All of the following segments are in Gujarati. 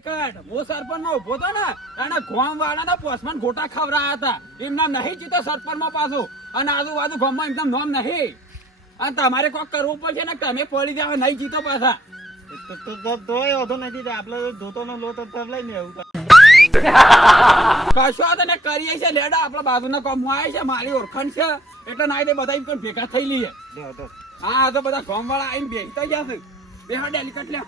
હું સરપંચ માં ઉભો હતો ને અને ગામ વાળાના પોસમાન ગોટા ખવડાયા હતા એમના નહીં જીતો સરપંચ માં પાછું અને આજુબાજુ ગામમાં એમના નામ નહીં અને તમારે કોક કરવું પડશે ને તમે પડી જાવ નહીં જીતો પાછા તોય વધુ નથી આપડે ધોતો નો લો તો લઈને એવું કશો તને કરીએ છે લેડા આપડા બાજુના ગામમાં આવે છે મારી ઓળખાણ છે એટલે ના બધા એમ કોઈ ભેગા થઈ લઈએ હા તો બધા ગામ વાળા આવીને બેસતા ગયા છે બે હા ડેલિકેટ લે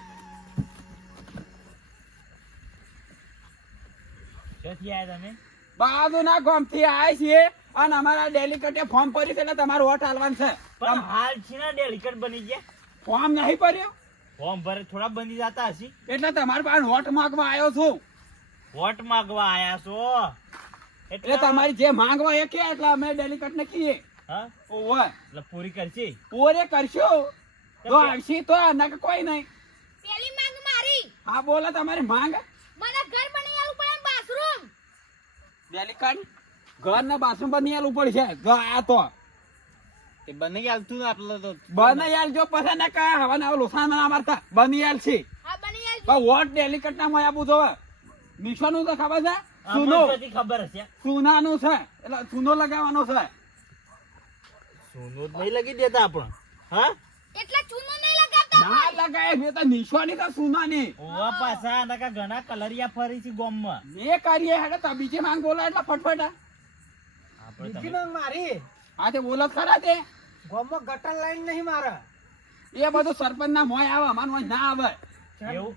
બાજુના ગામ થી આવે છે અને અમારા ડેલિકેટે ફોર્મ ભર્યું છે એટલે તમારું વોટ હાલવાનું છે પણ હાલ છે ને ડેલિકેટ બની ગયા ફોર્મ નહીં ભર્યો ફોર્મ ભરે થોડા બની જતા હશે એટલે તમારી પાસે વોટ માંગવા આવ્યો છું વોટ માંગવા આયા છો એટલે તમારી જે માંગવા એ કે એટલે અમે ડેલિકેટ ને કીએ હા ઓય એટલે પૂરી કરશે પૂરે કરશો તો આવશે તો નક કોઈ નહીં પેલી માંગ મારી હા બોલો તમારી માંગ મને ઘર બની આલું પડે બાથરૂમ ડેલિકેટ ઘર ના બાથરૂમ બની આલું પડશે જો આ તો એ બની ગયા તું આપલો તો બની આલ જો પછી ને કા હવા ના લોસા ના મારતા બની આલ છે હા બની આલ પણ વોટ ડેલિકેટ ના મોયા પૂછો નિશાનું તો ખબર છે સુનો ખબર હશે સુનાનું છે એટલે સુનો લગાવવાનો છે સોનું જ નહીં લગી દેતા આપણ હા એટલે ચૂનો નહીં લગાવતા ના લગાય મેં તો નિશાની તો સુનાની ઓવા પાછા નકા ઘણા કલરિયા ફરી છે ગોમમાં ને કરીએ હેડે તો બીજી માંગ બોલા એટલે ફટફટા આપણે મારી હા તે બોલો ખરા તે ગામમાં ગટર લાઈન નહીં મારે એ બધું સરપંચ ના મોય આવે અમાર મોય ના આવે એવું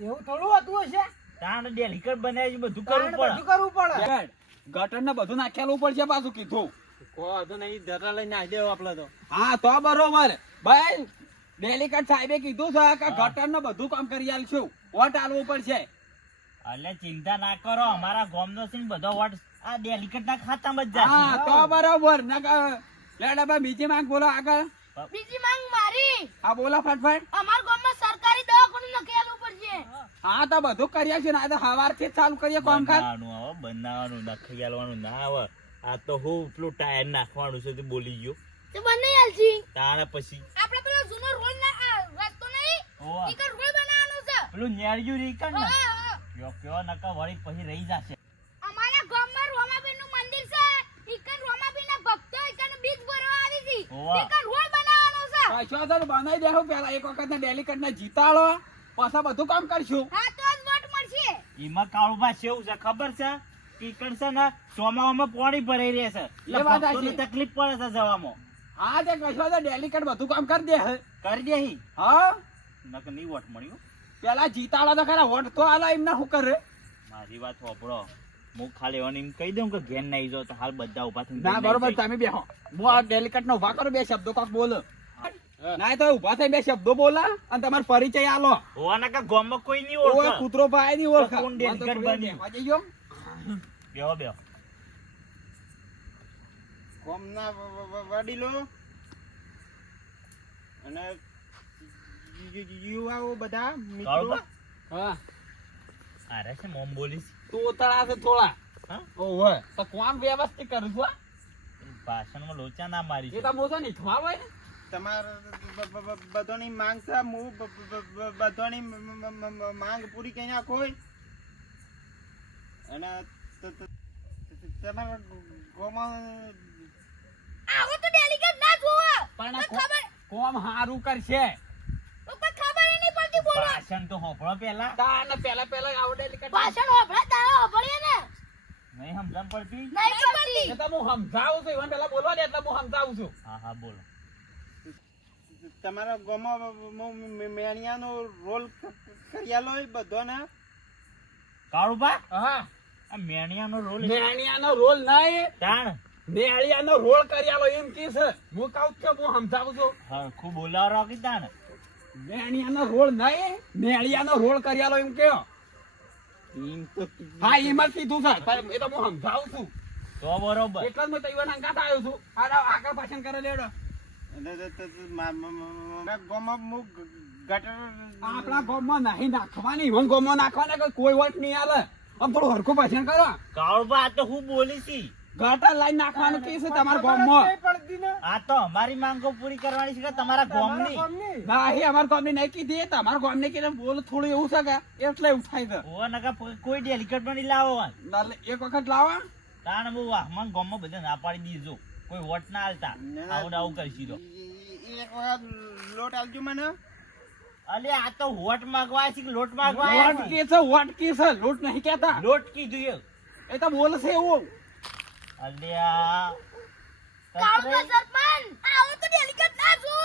એવું થોડું હતું હશે તાણ ડેલિકેટ બનાવી છે બધું કરવું પડે બધું કરવું પડે ગટર ને બધું નાખેલું પડશે પાછું કીધું કોઈ તો નહીં ગટર લઈને નાખી દેવો આપણે તો હા તો બરોબર ભાઈ ડેલિકેટ સાહેબે કીધું છે કે ગટર ને બધું કામ કરી આલશું વોટ આલવું પડશે એટલે ચિંતા ના કરો અમારા ગામનો છે ને બધો વોટ આ ડેલિકેટ ના ખાતામાં જ હા જશે તો બરોબર લેડા ભાઈ બીજી માંગ બોલો આગળ બીજી માંગ મારી હા બોલો ફટફટ અમાર ગામમાં સરકારી દવાખાનું નખી આલવું પડશે હા તો બધું કરીએ છીએ ને આ તો સવારથી જ ચાલુ કરીએ કામકાજ બનાવવાનું નખી આલવાનું ના આવે આ તો હું પેલું ટાયર નાખવાનું છે તે બોલી ગયો તે બની આલજી તાણે પછી આપણે પેલો જૂનો રોલ ના રસ્તો નહીં ઓવા ઈકર રોલ બનાવવાનો છે પેલું ન્યાળ્યું રીકણ ને હા, હા. કયો નકા વળી પછી રહી જશે અમારા ગામમાં રોમાબેન નું મંદિર છે ઈકર રોમાબેન ના ભક્તો ઈકર બીજ ભરવા આવી છે ઓવા. ઈકર રોલ બનાવવાનો છે કશો તો બનાવી દેહો પેલા એક વખત ડેલિકેટ ને જીતાડો પછી બધું કામ કરશું હા તો જ વોટ મળશે એમાં કાળુભા કેવું છે ખબર છે ટીકણ છે ને ચોમાવામાં પાણી ભરાઈ રહે છે એટલે એ વાત ભક્તોને સાચી. તકલીફ પડે છે જવામાં હા તે કશો તો ડેલિકેટ બધું કામ કરી દે કરી દે હી હા નકર નહીં વોટ મળ્યો પેલા જીતાડો તો ખરા વોટ તો આલો એમને શું કરે મારી વાત હોપડો હું ખાલી એમને એમ કહી દઉં કે ઘેર નહીં જો તો હાલ બધા ઉભા થઈને ના ઘેર બરોબર નહીં તમે બેહો હું આ ડેલિકેટ નો ઉભા કરો બે શબ્દો કાક બોલો ના તો ઉભા થઈ બે શબ્દો બોલા અને તમારો પરિચય આલો જાય. ઓવા નકર ગામમાં કોઈ નહીં ઓય ઓળખે કૂતરો ભાઈ ની ઓળખા કોણ delicate બન્યું? જઈયો બેહો બેહો ગામના વડીલો અને યુવાઓ બધા મિત્રો કાળુભા હા અરે છે મોમ બોલીશ તોતળા છે થોડા હા ઓહો તો કોણ વ્યવસ્થિત કરું છું ભાષણમાં લોચા ના મારી એ છે તો મોસો નહીં થવા હોય ને તમારા બધાની માંગ છે હું બધાની માંગ પૂરી કરી નાખો અને તમારા ગામમાં આવો તો ડેલિકેટ ના જોવો પણ તો ખબર કોમ હારું કરશે તો કોઈ ખબર ય નહીં પડતી બોલો ભાષણ તો હોપળો પેલા તાને પેલા આવડે એટલે ભાષણ હોભળા તારા હોભળીએ ને નહીં સમજણ પડતી નહીં પડતી એ તો હું સમજાવું છું ઈવન પેલા બોલવા દે એટલે હું સમજાવું છું હા હા બોલો તમારા ગામમાં મેણિયાનો રોલ કરિયાલો બધાને કાળુભા હા આ મેણિયાનો રોલ મેણિયાનો રોલ નહીં તાણ મેળિયાનો રોલ કરી આલો એમ કી છે હું કહું કે હું સમજાવું છું હરખું બોલાવો કે તાણ મેણિયાનો રોલ નહીં મેળિયાનો રોલ કરી આલો એમ કયો એમ તો હા એમ જ કીધું છે પણ એ તો હું સમજાવું છું તો બરોબર એટલે જ મેં તો ઈવન અંગાત આવ્યો છું આગળ પાછળ કરે લેડો ગામમાં હું ગટર આપણા ગામમાં નહીં નાખવાની ઈવન ગામમાં નાખવાના કોઈ વોટ નહીં આલે આમ થોડું હરખું પાછળ કરો કાળુભા આ તો હું બોલી છી ગટર લાઈન નાખવાનું કે છે તમારા ખબર જ ગામમાં નહીં પડતી ને. આ તો અમારી માંગો પૂરી કરવાની છે કે તમારા તમારા ગામની? ગામની. નહીં અમારા ગામની નહીં કીધી તમારા ગામની કીધે બોલ થોડું એવું છે કે એટલે એવું થાય છે ઓવા નકા કોઈ ડેલિકેટ પણ નહીં લાવો નાલે એક વખત લાવા તાણ બહુ વાહમાં ગામમાં બધા ના પાડી દીધો કોઈ વોટ ના આલતા ના. આવું ને આવું કરશી તો એક વખત લોટ આલજો મને. અલે આ તો વોટ માંગવા છે કે લોટ માંગવા વોટ કે છે વોટ કે છે લોટ નહીં કહેતા લોટ કીધું એ તો બોલ છે એવું અલે આ કાળુ તો કચરે. સરપંચ આવો તો ડેલિકેટ ના જો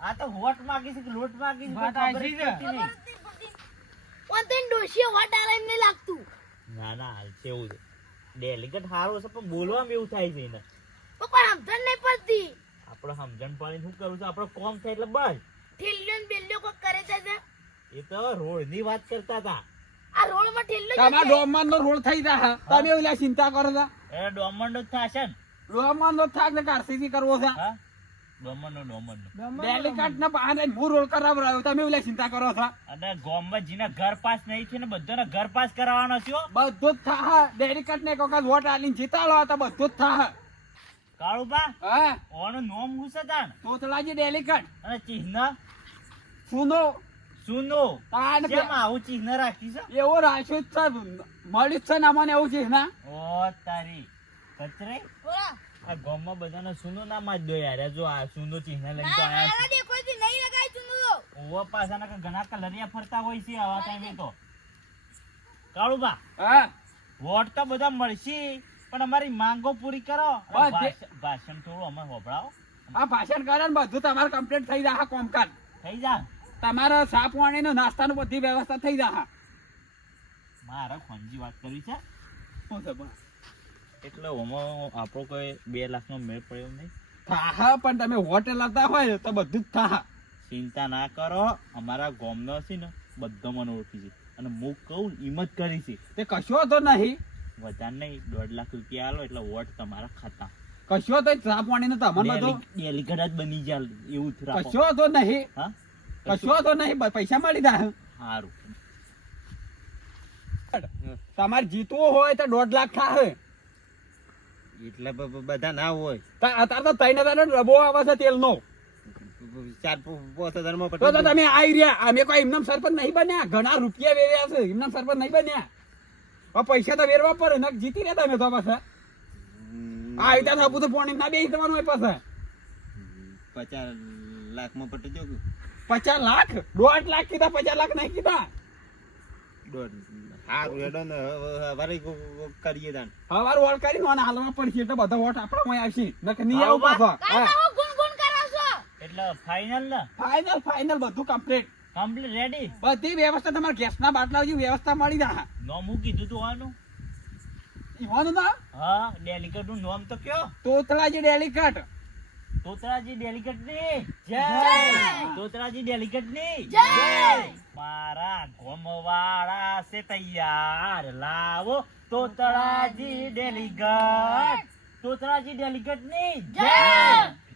આ તો વોટ માંગી છે કે લોટ માંગી છે વાત કોઈ ખબર જ આછી છે. પડતી નહીં. ઓનતેન ડોશીએ વોટ આલે એમ નહીં લાગતું ના ના હાલ છે એવું છે ડેલિકેટ સારું છે પણ બોલવામાં એવું થાય છે એને પણ કોઈ સમજણ નહીં પડતી આપણે સમજણ પાડીને શું કરવું છે આપણો કોમ થાય એટલે બસ ઠેલ્યો ને બેલ્યો કોક કરે છે ને. એ તો રોડની વાત કરતા હતા આ રોડમાં ઠેલ્યો તમારા ડોમમાં નો રોડ થઈ જાય તમે એવું ચિંતા કરો છો એ ડોમંડ જ થશે ને ડોમમાં નો થાક ને કારસીથી કરવો છે હા ડોમંડ ડેલિકેટ ના બહાને હું રોડ કરાવરાયો તમે એવું ચિંતા કરો છો અને ગામમાં જેના ઘર પાસ નહીં છે ને બધાને ઘર પાસ કરાવવાનો છે હો. બધું જ થાહ ડેલિકેટ ને એક વખત વોટ આલીને જીતાડો તો બધું જ થાહ કાળુબા હા ઓનું નામ શું છે તાણ? તોતલાજી ડેલિકેટ અને ચિહ્ન સુનો સુનો તાન કેમ આવું ચિહ્ન રાખી છે એવો રાખ્યો જ છે મળ્યું જ છે ને અમને એવું છે ના ઓ તારી કચરે બોલા આ ગામમાં બધાને સુનો નામ જ દો યાર જો આ સુનો ચિહ્ન લઈને તો ના આયા મારા દેખોથી નહીં લગાય ચુનો છે ઓવા પાછાના કે ઘણા કલરિયા ફરતા હોય છે આવા ટાઈમે તો કાળુબા હા વોટ તો બધા મળશે પણ અમારી માંગો પૂરી કરો અને બસ ભાષણ થોડું અમે હોભળાવો આ ભાષણ કરે ને બધું તમારે કમ્પ્લીટ થઈ જાય કોમકાજ થઈ જા તમારા સા પાણી નો નાસ્તાનું બધી વ્યવસ્થા થઈ જાય મારે ખોનજી વાત કરવી છે શું છે પણ? એટલે ઓમાં આપણો કોઈ 2 લાખનો મેળ પડ્યો નહીં. થાહ પણ તમે હોટેલ લાવતા હોય તો બધું જ થાહ ચિંતા ના કરો અમારા ગામનો છે ને બધો મને ઓળખી છે અને હું કહું હિંમત કરી છે તે કશો તો નહીં વધારે નહીં 1.5 લાખ રૂપિયા આલો એટલે વોટ તમારા ખાતા કશો તો સા પાણી નો તમને બધું ડેલિકેટ જ બની જાય એવું જ રાખો. કશો તો નહીં હા કશો તો નહીં પૈસા મળી જાય સારું તમારે જીતવું હોય તો 1.5 લાખ થાય એટલે બધા ના હોય. અત્યારે તો 3,000 નો ડબ્બો આવે છે તેલનો 4-5 હજારમાં તો તમે આવી રહ્યા અમે કોઈ એમનામ સરપંચ નહીં બન્યા ઘણા રૂપિયા વેર્યા છે એમનામ સરપંચ નહીં બન્યા હવે પૈસા તો વેરવા પડે ને જીતી રહ્યા તમે તો પાછા આ રીતે થાપું તો પોણી ના બેસી તમારું હોય પાછા 50 લાખમાં પટી જો 50 લાખ 1.5 લાખ કીધા 50 લાખ નહીં કીધા સારું હેડો ને હવે કરીએ તાણ. હવાર વોટ કરી નો હાલમાં પડશે એટલે બધા વોટ આપણા આવશે નકર નહીં આવું પાછા કાઈ તો હું ગુણ કરાવશો એટલે ફાઇનલ ને ફાઇનલ બધું કમ્પ્લીટ કમ્પ્લીટ રેડી બધી વ્યવસ્થા તમારે ગેસના બાટલા જેવી વ્યવસ્થા મળી જાય નામ હું કીધું તું આનું ઈવાનું ના હા ડેલિકેટ નું નામ તો કયો તોતલાજી ડેલિકેટ તોતરાજી ડેલિકેટ ની જય તોતરાજી ડેલિકેટ ની જય. મારા ગોમવાળા છે તૈયાર લાવો તોતરાજી ડેલિકેટ તોતરાજી ડેલિકેટ ની જય.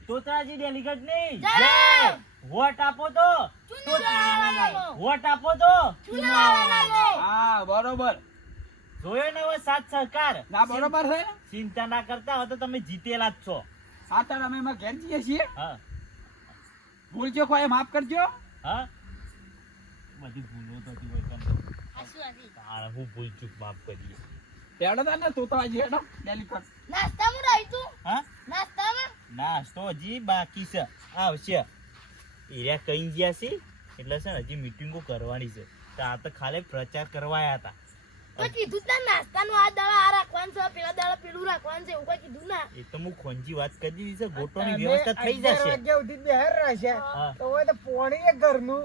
તોતરાજી ડેલિકેટ ની જય. વોટ આપો તો ચુનાવાળાનો. વોટ આપો તો ચુનાવાળાનો. હા બરોબર જોયો ને હવે સાથ સહકાર ના બરોબર છે ચિંતા ના કરતા હો તો તમે જીતેલા જ છો હા તાર અમે એમાં ઘેર જઈએ છીએ હા ભૂલજો કોઈ માફ કરજો હા બધી ભૂલો તો હતી હોય કેમ હાસુ હાસી. તારે હું ભૂલ ચૂક માફ કરીએ હેડો તાર ને તોતલાજી હેડો ડેલિકેટ નાસ્તામાં રહી તું હા નાસ્તામાં નાસ્તો હજી બાકી છે આવશે એરિયા કઈ ગયા છે એટલે છે ને હજી મીટિંગો કરવાની છે તો આ તો ખાલી પ્રચાર કરવાયા હતા તો કીધું તા નાસ્તાનું આ દાડા આ રાખવાનું છે પેલા દાડા પેલું રાખવાનું છે એવું કઈ કીધું ના એ તો હું ખોંજી વાત કરી દીધી છે ગોટોની વ્યવસ્થા થઈ જશે હા તો હોય તો પોણી એક ઘરનું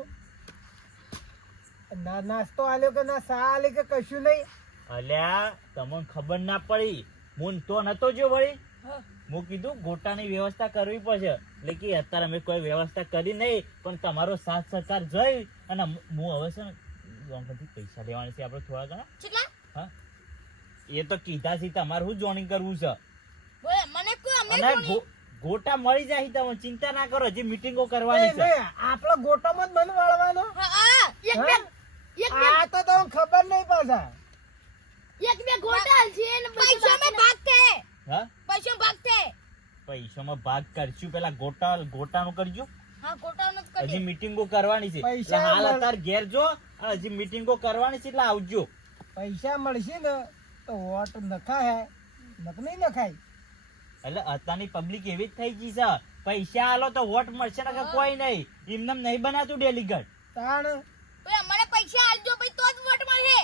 ના નાસ્તો આલ્યો કે ના સા આલી કે કશું નહીં. અલ્યા તમને ખબર ના પડી હું તો નતો જો વળી હું કીધું ગોટાની વ્યવસ્થા કરવી પડશે એટલે કે અત્યારે અમે કોઈ વ્યવસ્થા કરી નહીં પણ તમારો સાથ સહકાર જોઈ અને હું હવે છે ને ગામમાંથી પૈસા લેવાના છે આપણે થોડા ઘણા કેટલા હા એ તો કીધા છે તમારે શું જોઈનિંગ કરવું છે બોલે મને કોઈ અમે અને કોની- ગોટા મળી જાય તમે ચિંતા ના કરો હજી મીટિંગો કરવાની છે આપણો ગોટામાં જ મન વાળવાનો. હા, એક બે આ તો તમને ખબર નહીં પાછા. એક બે ગોટાલ છે ને પૈસા મે ભાગ કે હા પૈસો ભાગ છે. પૈસામાં ભાગ કરશું પેલા ગોટાનું કરજો. હા ગોટાનો જ હજી કરી. મીટિંગો કરવાની છે પૈસા એટલે હાલ મળે. અત્યારે ઘેર જો અને હજી મીટિંગો કરવાની છે એટલે આવજો. પૈસા મળશે ને તો વોટ નખાય નક નહીં નખાય. એટલે અત્યારની પબ્લિક એવી જ થઈ ગઈ છે, પૈસા આલો તો વોટ મળશે ને કોઈ નહીં, એમને નહીં બનાતું ડેલીગેટ. તાણ ભાઈ અમારે પૈસા આલજો ભાઈ તો જ વોટ મળે.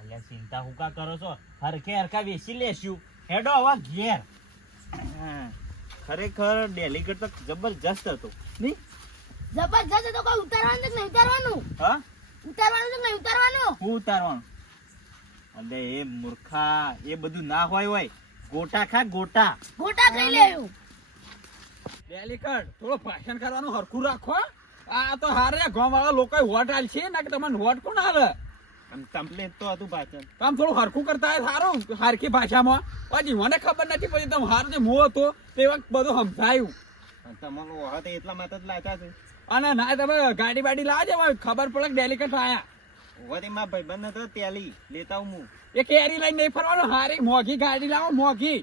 અલ્યા ચિંતા હું કા કરો છો, હરખે હરખા વેચી લેશું. હેડો હવે ઘેર. હા, ખરેખર ડેલીગેટ તો જબરજસ્ત હતો નહીં? જબરજસ્ત તો કોઈ ઉતારવાનું છે કે નહીં ઉતારવાનું? હા ઉતારવાનું છે કે નહીં ઉતારવાનું? હું ઉતારવાનું? અલે એ મૂર્ખા, એ બધું ના હોય ગોટા ખા ગોટા. ગોટા ખાઈ લેવું. ડેલીગેટ થોડો ભાષણ કરવાનું હરખું રાખો. આ તો હારે ગામ વાળા લોકો વોટ આલ છે ને કે તમને વોટ કોણ આલે? કમ્પ્લેટ તો હતું ભાષણ. આમ થોડું હરખું કરતા હોય સારું, હરખી ભાષામાં. પછી મને ખબર નથી પડી તમે હારો જે મોહ હતો તે વખત બધું સમજાયું. તમારો વખત એટલા માટે જ લાગ્યા છે. અને ના તમે ગાડી બાડી લાવજો, હવે ખબર પડે કે ડેલીગેટ આયા. વળી મારા ભાઈબંધ હતો તેલી લેતા આવું હું. એ કેરી લઈને નહીં ફરવાનું, હારી મોઘી ગાડી લાવો, મોઘી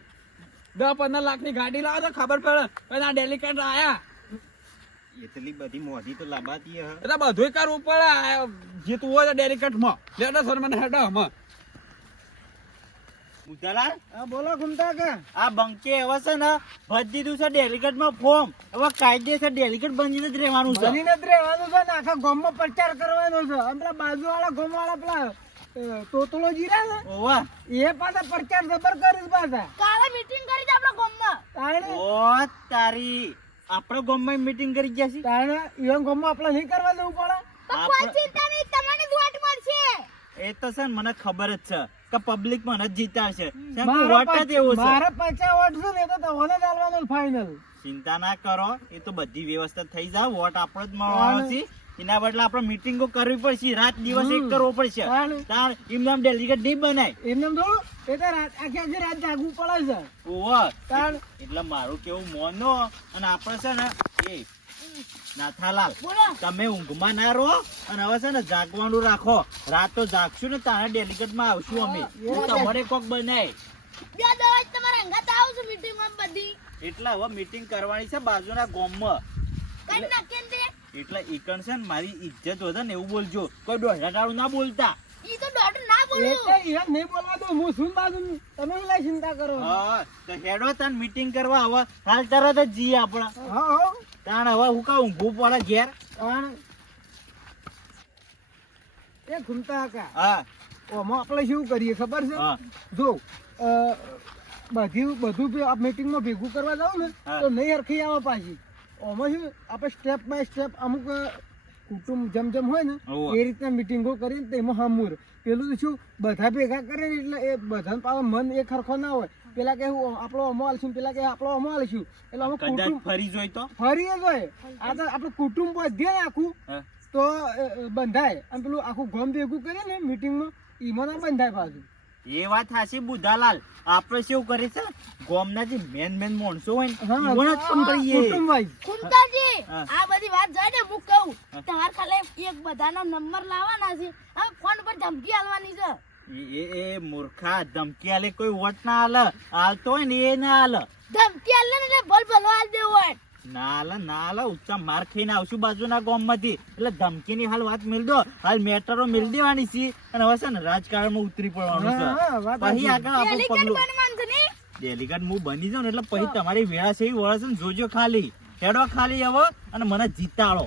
10-15 લાખની ગાડી લાવો તો ખબર પડે કે આ ડેલીગેટ આયા. એટલી બધી મોઢી તો લાબાતી હે. એટલે બધું કરવું પડે. જીતવું હોય તો ડેલીગેટમાં લેટો સર મને હેડો હમણાં. બુધાલાલ, હા બોલો ઘૂમતા કા. આ બંકે હવે છે ને ભરી દીધું છે ડેલીગેટમાં ફોર્મ. હવે કાયદેસર ડેલીગેટ બનીને જ રહેવાનું છે. બનીને જ રહેવાનું છે ને આખા ગામમાં પ્રચાર કરવાનો છે. અને પેલા બાજુવાળા ગામવાળા પેલા તોતલો જીરા ને ઓવા એ પાછા પ્રચાર જબર કરીશ પાછા. કાલે મીટિંગ કરી છે આપણા ગામમાં. તાણે ઓ તારી, આપણા ગામમાં મીટિંગ કરી ગયા છે. તાણે ઈવન ગામમાં આપણે નહીં કરવા દેવું પડે. તો કોઈ ચિંતા નહીં, તમને જ વોટ મળશે. એ તો છે ને મને ખબર જ છે કે પબ્લિક મને જ જીતાડશે. કેમ કે મારા વોટ જ એવો છે. મારા 50 વોટ છે ને એ તો તમને જ આલવાનો ફાઇનલ. ચિંતા ના કરો, એ તો બધી વ્યવસ્થા થઈ જાય. વોટ આપણો જ મળવાનો છે. એના બદલે આપણે મીટિંગો કરવી પડશે, રાત દિવસ એક કરવો પડશે. તાર એમને આમ ડેલીગેટ નહીં બનાય. એમને થોડું એ તો આખી રાત જાગવું પડે છે. ઓવા તાર એટલે મારું કેવું મોનો. અને આપણે છે ને એ નાથાલાલ, બોલો. તમે ઊંઘમાં ના રહો અને હવે છે ને જાગવાનું રાખો. રાત તો જાગશું ને તારે ડેલીગેટમાં આવશું અમે. હું તમારે કોક બનાય. બે દવા તમારા અંગાત આવું છું મીટિંગમાં બધી. એટલે હવે મીટિંગ કરવાની છે બાજુના ગામમાં. કઈ નાખે ને તે. એટલે ઈકણ છે ને મારી ઇજ્જત વધે ને એવું બોલજો. કોઈ દોઢાટાળું ના બોલતા. ઈ તો ડોક્ટર ના એ બોલું. તો ઈવન નહીં બોલવા દઉં. હું શું બાજુ તમે લઈ ચિંતા કરો. હા તો હેડો તાન મીટિંગ કરવા હવે હાલ તરત જ જઈએ આપણે. હા તાણ હવે હું કા ઊંઘવું પડે ઘેર. તાણ એ ઘૂમતા કા હા ઓમાં આપણે શું કરીએ ખબર છે? હા જો બધું આ મીટિંગમાં ભેગું કરવા જાવ ને હા. તો નહીં હરખી આવે પાછી. ઓમાં શું આપણે સ્ટેપ બાય સ્ટેપ અમુક કુટુંબ જેમ હોય ને હોવે. એ રીતના મીટિંગો કરીને તેમાં હમુર પેલું તો શું બધા ભેગા કરે ને એટલે એ બધાને પાછું મન એક હરખો ના હોય. પેલા કે હું આપણો અમો આલશું, પેલા કે આપણો અમો આલશું. એટલે અમે કદાચ કુટુંબ ફરી જોઈ તો ફરી જ હોય. આ તો આપણું કુટુંબ બધે ને આખું હા. તો બંધાય. અને પેલું આખું ગામ ભેગું કરે ને મીટિંગમાં એમાં ના બંધાય પાછું. એ વાત હાચી બુધાલાલ. આપણે શું કરીએ છે ગામના જે મેન માણસો હોય ને હા, ઈવોને જ સંભળીએ. કુટુંબ wise. કુંતાજી, હા. આ બધી વાત જાય ને હું કહું. હા. તમારે ખાલી એક બધાના નંબર લાવવાના છે. હવે ફોન પર ધમકી આલવાની છે. એ મૂર્ખા, ધમકી આલે કોઈ વોટ ના આલે. હાલતો હોય ને એ ના આલે. ધમકી આલે ને એટલે ભલ ભલો આલ દેવો હોય. ના આલે ઊંચા માર ખાઈને આવશું બાજુના ગામમાંથી. એટલે ધમકીની હાલ વાત મિલ દો. હાલ મેટરો મિલ દેવાની છે અને હવે છે ને રાજકારણમાં ઉતરી પડવાનું છે. હા, વાત પછી સાચી. આગળ આપણું ડેલીગેટ પગલું બનવાનું છે ને. ડેલીગેટ હું બની જાઉં ને એટલે પછી તમારી વેળા છે એ વળે છે ને જોજો ખાલી. હેડો ખાલી હવે અને મને જીતાડો.